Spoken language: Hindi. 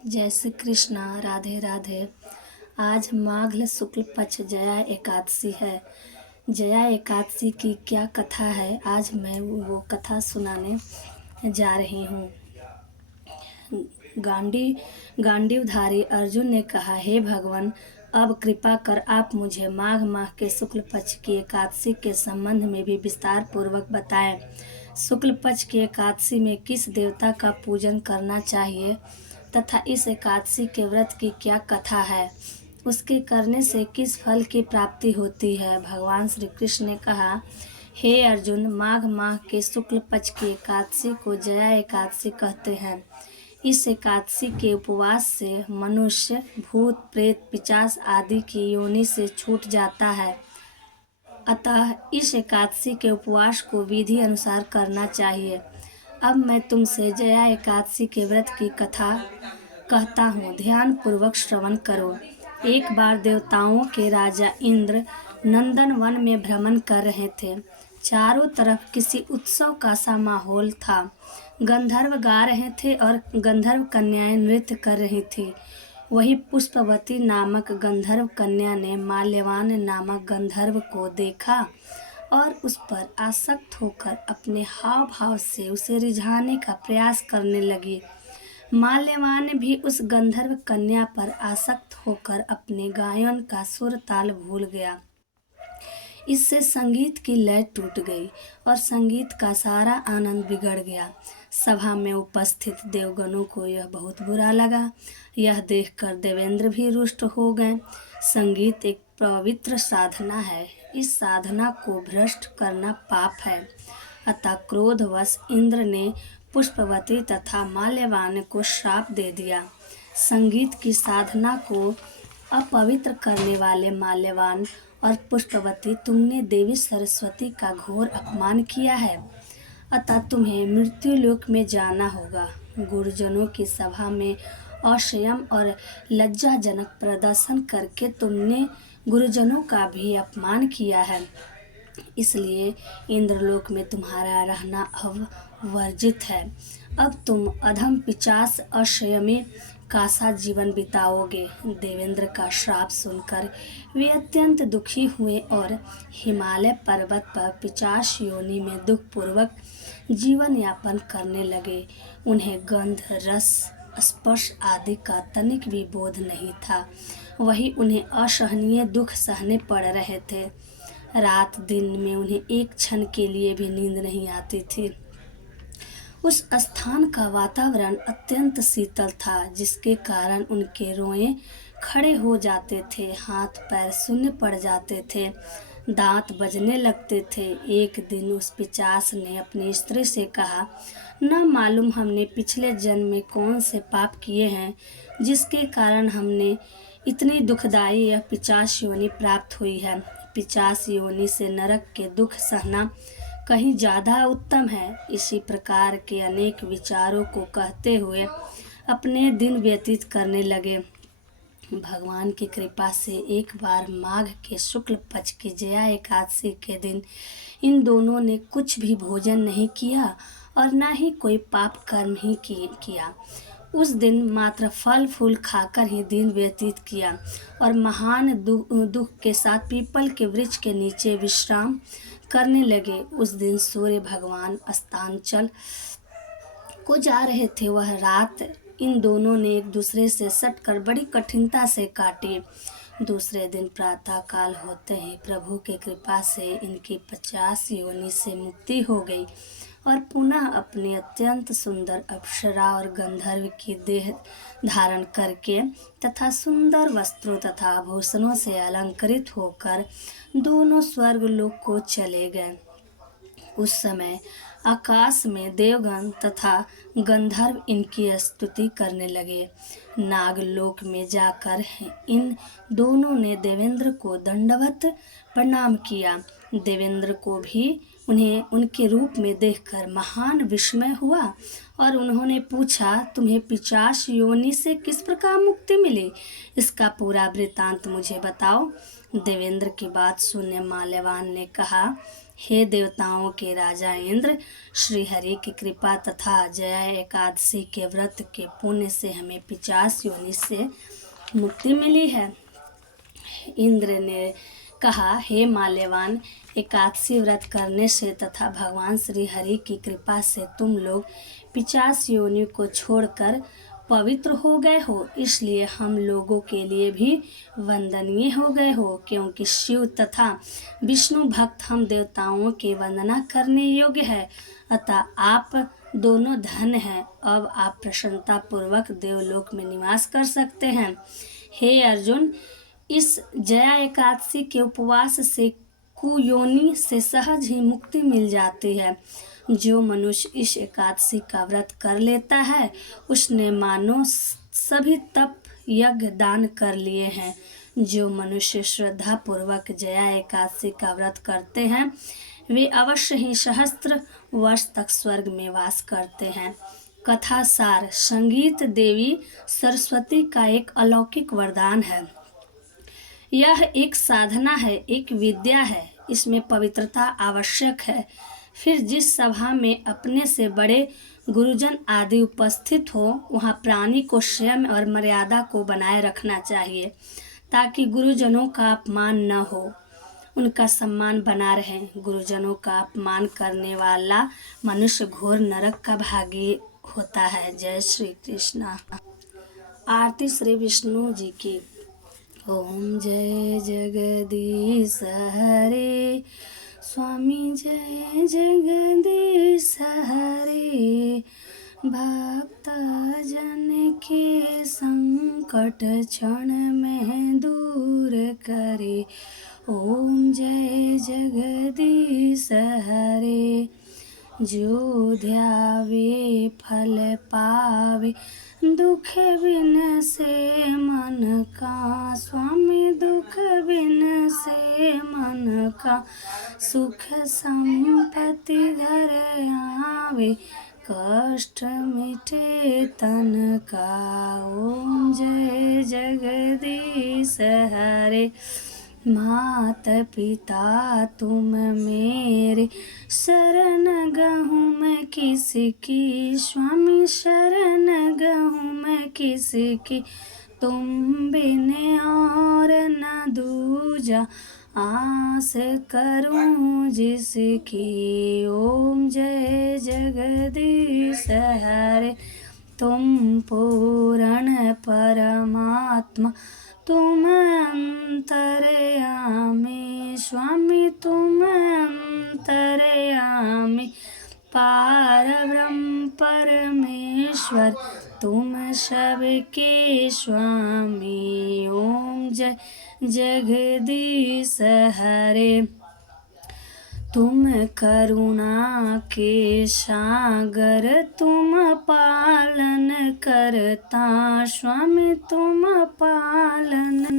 जय श्री कृष्णा। राधे राधे। आज माघ शुक्ल पक्ष जया एकादशी है। जया एकादशी की क्या कथा है, आज मैं वो कथा सुनाने जा रही हूँ। गांडीवधारी अर्जुन ने कहा, हे भगवान, अब कृपा कर आप मुझे माघ माह के शुक्ल पक्ष की एकादशी के संबंध में भी विस्तार पूर्वक बताएं। शुक्ल पक्ष की एकादशी में किस देवता का पूजन करना चाहिए तथा इस एकादशी के व्रत की क्या कथा है, उसके करने से किस फल की प्राप्ति होती है। भगवान श्री कृष्ण ने कहा, हे अर्जुन, माघ माह के शुक्ल पक्ष की एकादशी को जया एकादशी कहते हैं। इस एकादशी के उपवास से मनुष्य भूत प्रेत पिशाच आदि की योनि से छूट जाता है। अतः इस एकादशी के उपवास को विधि अनुसार करना चाहिए। अब मैं तुमसे जया एकादशी के व्रत की कथा कहता हूँ, ध्यान पूर्वक श्रवण करो। एक बार देवताओं के राजा इंद्र नंदन वन में भ्रमण कर रहे थे। चारों तरफ किसी उत्सव का सा माहौल था। गंधर्व गा रहे थे और गंधर्व कन्याएं नृत्य कर रही थी। वही पुष्पवती नामक गंधर्व कन्या ने माल्यवान नामक गंधर्व को देखा और उस पर आसक्त होकर अपने हाव भाव से उसे रिझाने का प्रयास करने लगी। माल्यवान भी उस गंधर्व कन्या पर आसक्त होकर अपने गायन का सुर ताल भूल गया। इससे संगीत की लय टूट गई और संगीत का सारा आनंद बिगड़ गया। सभा में उपस्थित देवगणों को यह बहुत बुरा लगा। यह देखकर देवेंद्र भी रुष्ट हो गए। संगीत एक पवित्र साधना है। इस साधना को भ्रष्ट करना पाप है। अतः क्रोधवश इंद्र ने पुष्पवती तथा माल्यवान को श्राप दे दिया। संगीत की साधना को अपवित्र करने वाले माल्यवान और पुष्पवती, तुमने देवी सरस्वती का घोर अपमान किया है। अतः तुम्हें मृत्युलोक में जाना होगा। गुरुजनों की सभा में असंयम और लज्जाजनक प्रदर्शन करके तुमने गुरुजनों का भी अपमान किया है। इसलिए इंद्रलोक में तुम्हारा रहना अब वर्जित है। अब तुम अधम पिशाच असंयमी का सा जीवन बिताओगे। देवेंद्र का श्राप सुनकर वे अत्यंत दुखी हुए और हिमालय पर्वत पर पिशाच योनि में दुखपूर्वक जीवन यापन करने लगे। उन्हें गंध, रस, स्पर्श आदि का तनिक भी बोध नहीं था। वही उन्हें असहनीय दुख सहने पड़ रहे थे। रात दिन में उन्हें एक क्षण के लिए भी नींद नहीं आती थी। उस स्थान का वातावरण अत्यंत शीतल था, जिसके कारण उनके रोए खड़े हो जाते थे, हाथ पैर शून्य पड़ जाते थे, दांत बजने लगते थे। एक दिन उस पिशाच ने अपनी स्त्री से कहा, न मालूम हमने पिछले जन्म में कौन से पाप किए हैं, जिसके कारण हमने इतनी दुखदायी यह पिशाच योनि प्राप्त हुई है। पिशाच योनि से नरक के दुख सहना कहीं ज़्यादा उत्तम है। इसी प्रकार के अनेक विचारों को कहते हुए अपने दिन व्यतीत करने लगे। भगवान की कृपा से एक बार माघ के शुक्ल पक्ष की जया एकादशी के दिन इन दोनों ने कुछ भी भोजन नहीं किया और न ही कोई पाप कर्म ही किया। उस दिन मात्र फल फूल खाकर ही दिन व्यतीत किया और महान दुख के साथ पीपल के वृक्ष के नीचे विश्राम करने लगे। उस दिन सूर्य भगवान अस्तांचल को जा रहे थे। वह रात इन दोनों ने एक दूसरे से सटकर बड़ी कठिनता से काटी। दूसरे दिन प्रातः काल होते ही प्रभु के कृपा से इनकी 50 योनि से मुक्ति हो गई और पुनः अपनी अत्यंत सुंदर अप्सरा और गंधर्व की देह धारण करके तथा सुंदर वस्त्रों तथा आभूषणों से अलंकृत होकर दोनों स्वर्गलोक को चले गए। उस समय आकाश में देवगण तथा गंधर्व इनकी स्तुति करने लगे। नागलोक में जाकर इन दोनों ने देवेंद्र को दंडवत प्रणाम किया। देवेंद्र को भी उन्हें उनके रूप में देखकर महान विस्मय हुआ और उन्होंने पूछा, तुम्हें पिशाच योनि से किस प्रकार मुक्ति मिली? इसका पूरा वृतांत मुझे बताओ। देवेंद्र की बात सुनने माल्यवान ने कहा, हे देवताओं के राजा इंद्र, श्री हरि की कृपा तथा जया एकादशी के व्रत के पुण्य से हमें 50 योनि से मुक्ति मिली है। इंद्र ने कहा, हे माल्यवान, एकादशी व्रत करने से तथा भगवान श्री हरि की कृपा से तुम लोग 50 योनि को छोड़कर पवित्र हो गए हो, इसलिए हम लोगों के लिए भी वंदनीय हो गए हो, क्योंकि शिव तथा विष्णु भक्त हम देवताओं की वंदना करने योग्य है। अतः आप दोनों धन्य हैं। अब आप प्रसन्नता पूर्वक देवलोक में निवास कर सकते हैं। हे अर्जुन, इस जया एकादशी के उपवास से कुयोनि से सहज ही मुक्ति मिल जाती है। जो मनुष्य इस एकादशी का व्रत कर लेता है, उसने मानो सभी तप यज्ञ दान कर लिए हैं। जो मनुष्य श्रद्धा पूर्वक जया एकादशी का व्रत करते हैं, वे अवश्य ही सहस्त्र वर्ष तक स्वर्ग में वास करते हैं। कथा सार: संगीत देवी सरस्वती का एक अलौकिक वरदान है। यह एक साधना है, एक विद्या है। इसमें पवित्रता आवश्यक है। फिर जिस सभा में अपने से बड़े गुरुजन आदि उपस्थित हो, वहाँ प्राणी को संयम और मर्यादा को बनाए रखना चाहिए, ताकि गुरुजनों का अपमान न हो, उनका सम्मान बना रहे। गुरुजनों का अपमान करने वाला मनुष्य घोर नरक का भागी होता है। जय श्री कृष्ण। आरती श्री विष्णु जी की। ओम जय जगदीश हरे, स्वामी जय जगदीश हरे। भक्त जन के संकट क्षण में दूर करे। ओम जय जगदीश हरे। जो ध्यावे फल पावे, दुख बिन से मन का। स्वामी दुख बिन से मन का, सुख संपत्ति घर आवे, कष्ट मिटे तन का। ओम जय जगदीश हरे। मात पिता तुम मेरे, शरण गहूँ मैं किसकी। स्वामी शरण गहूँ मैं किसकी, तुम बिन और न दूजा, आस करूं जिसकी। ओम जय जगदीश हरे। तुम पूर्ण परमात्मा, तुम अंतर्यामी। स्वामी तुम अंतर्यामी, पारब्रह्म परमेश्वर, तुम सबके स्वामी। ओम जय जगदीश हरे। तुम करुणा के सागर, तुम पालन करता। स्वामी तुम पालन